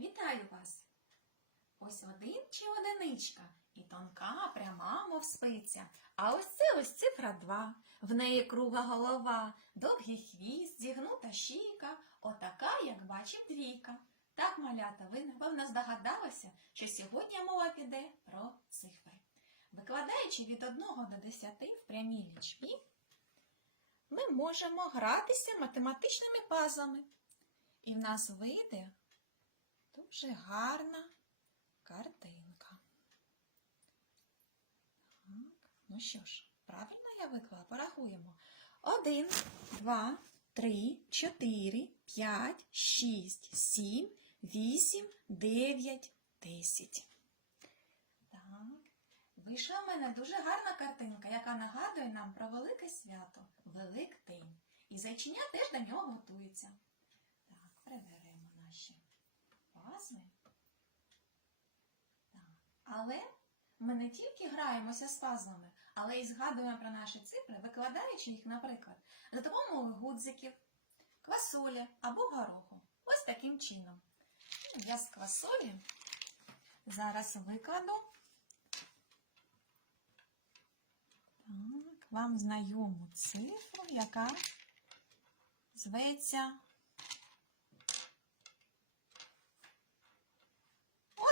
Вітаю вас! Ось один чи одиничка, і тонка, пряма, мов спиця. А ось це ось цифра два. В неї круга голова, довгий хвіст, зігнута шийка, отака, як бачив, двійка. Так, малята, ви напевно здогадалися, що сьогодні мова піде про цифри. Викладаючи від 1 до 10 в прямій лічбі, ми можемо гратися математичними пазлами. І в нас вийде дуже гарна картинка. Так, ну що ж, правильно я виклала? Порахуємо. Один, два, три, чотири, п'ять, шість, сім, вісім, дев'ять, десять. Так. Вийшла в мене дуже гарна картинка, яка нагадує нам про велике свято, Великдень. І зайчиня теж до нього готується. Так, переберемо наші пазли. Так. Але ми не тільки граємося з пазлами, але й згадуємо про наші цифри, викладаючи їх, наприклад, за допомогою гудзиків, квасолі або гороху. Ось таким чином. Я з квасолі зараз викладу так, вам знайому цифру, яка зветься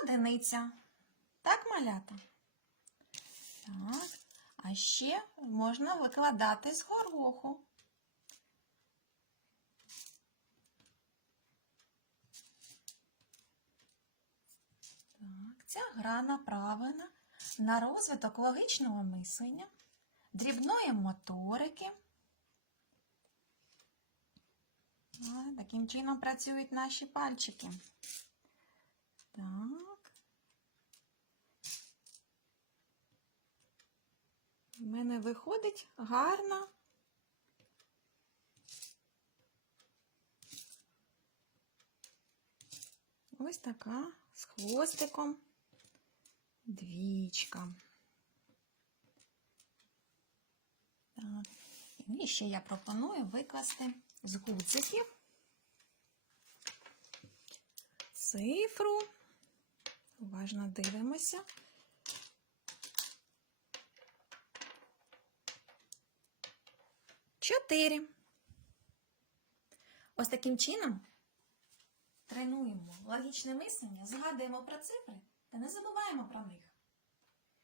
одиниця. Малята? Так. А ще можна викладати з гороху. Так, ця гра направлена на розвиток логічного мислення, дрібної моторики. Таким чином працюють наші пальчики. Так. У мене виходить гарна. Ось така з хвостиком двічка. Так. І ще я пропоную викласти з гудзиків цифру. Уважно дивимося. Чотири. Ось таким чином тренуємо логічне мислення, згадуємо про цифри та не забуваємо про них.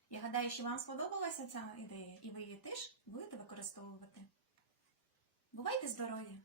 Я гадаю, що вам сподобалася ця ідея, і ви її теж будете використовувати. Бувайте здорові!